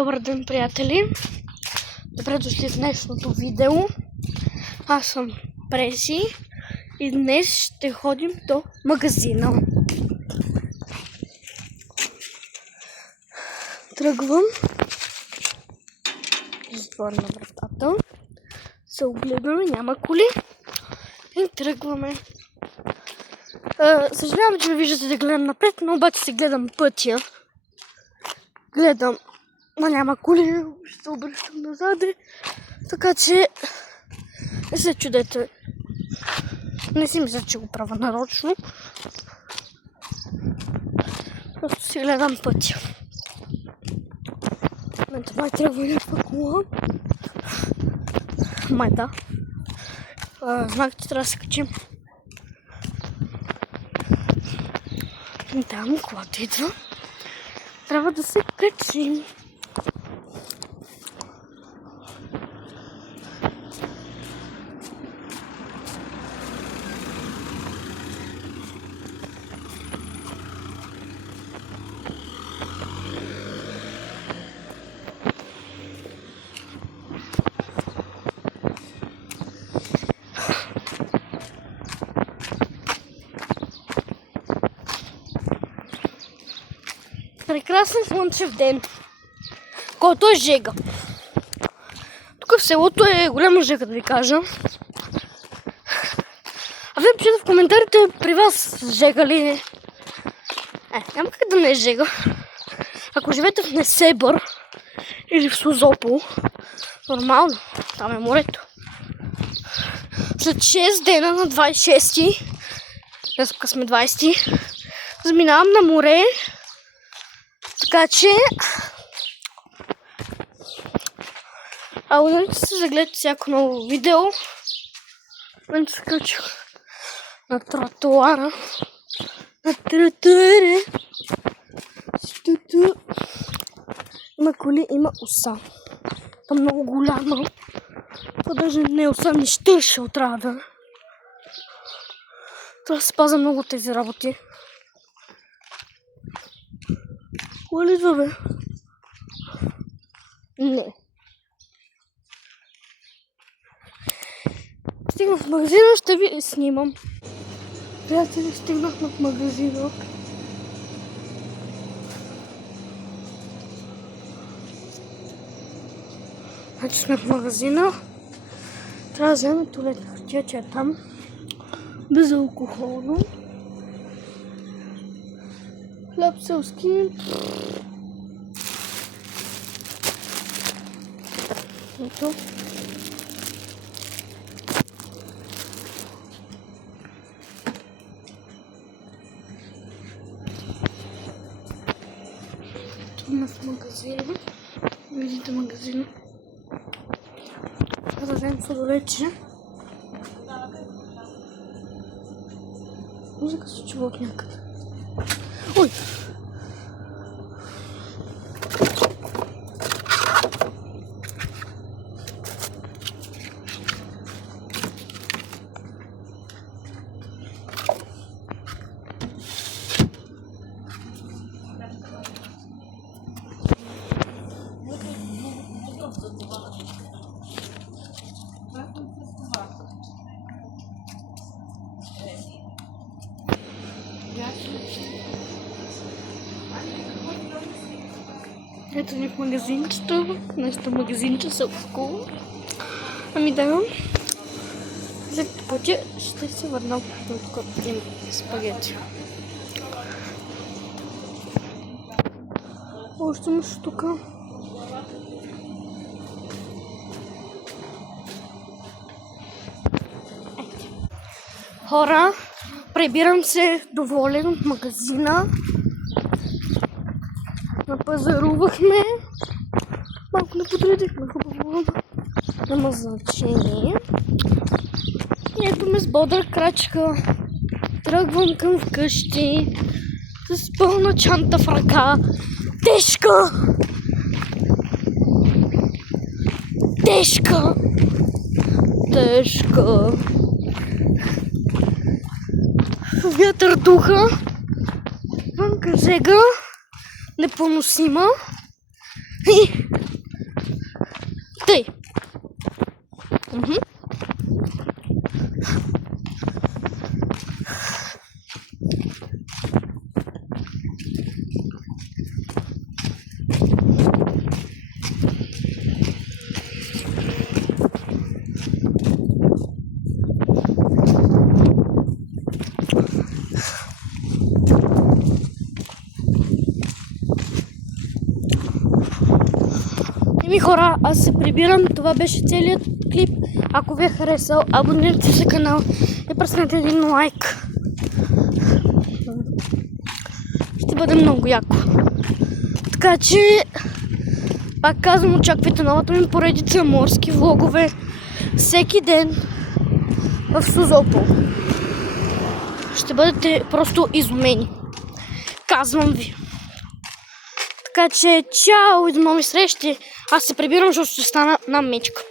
Добър ден, приятели! Добре дошли в днешното видео. Аз съм Преси и днес ще ходим до магазина. Тръгвам. Затворя вратата. Се огледаме, няма коли. И тръгваме. Съжалявам, че ме виждате да гледам напред, но обаче се гледам пътя. Гледам, няма коли, ще се обръщам назад. Така че не се чудете. Не си мисля, че го правя нарочно. Просто си гледам пътя. Май трябва някаква кола. Май да. Знак, че трябва да се качим. Там колата идва. Трябва да се качим. Прекрасен слънчев ден, който е жега. Тук в селото е голяма жега, да ви кажа. А вие пишете в коментарите при вас жега ли е? Няма как да не е жега. Ако живеете в Несебър или в Созопол, нормално, там е морето. След 6 дена на 26-ти, днес сме 20-ти, заминавам на море. Така че, абонирайте се, за да гледате всяко ново видео. Мен се качих на тротуара. На тротуара. Има коли, има оса. Това е много голяма. Това даже не е оса, ми ще отрада. Трябва да се пазя много тези работи. Кой ли идва, бе? Не. Стигнах в магазина, ще ви снимам. Приятели, стигнахме в магазина. Значи сме в магазина. Трябва да вземем туалетна хартия, че е там. Безалкохолно. Хляб селски. Ето. Това в магазина. Видите магазина. Да вземем сладолече. Музика се чува от някъде. Ой! Ето ни в магазинчето. Нашето магазинче са около. Ами да. След пътя ще се върна тук да има спагети. Още нещо тук. Хора, прибирам се доволен от магазина. Напазарувахме. Малко не подредихме хубаво. Няма значение. И ето ме с бодра крачка. Тръгвам към вкъщи. С пълна чанта в ръка. Тежка! Тежка! Тежка! Вятър духа. Вънка жега. Непоносима. И Тъй. Мгм. Еми хора, аз се прибирам. Това беше целият клип. Ако ви е харесал, абонирайте се за канал и пръснете един лайк. Ще бъде много яко. Така че, пак казвам, очаквайте новата ми поредица морски влогове всеки ден в Созопол. Ще бъдете просто изумени. Казвам ви. Така че, чао и до нови срещи. Аз се прибирам, защото ще стана на мечка.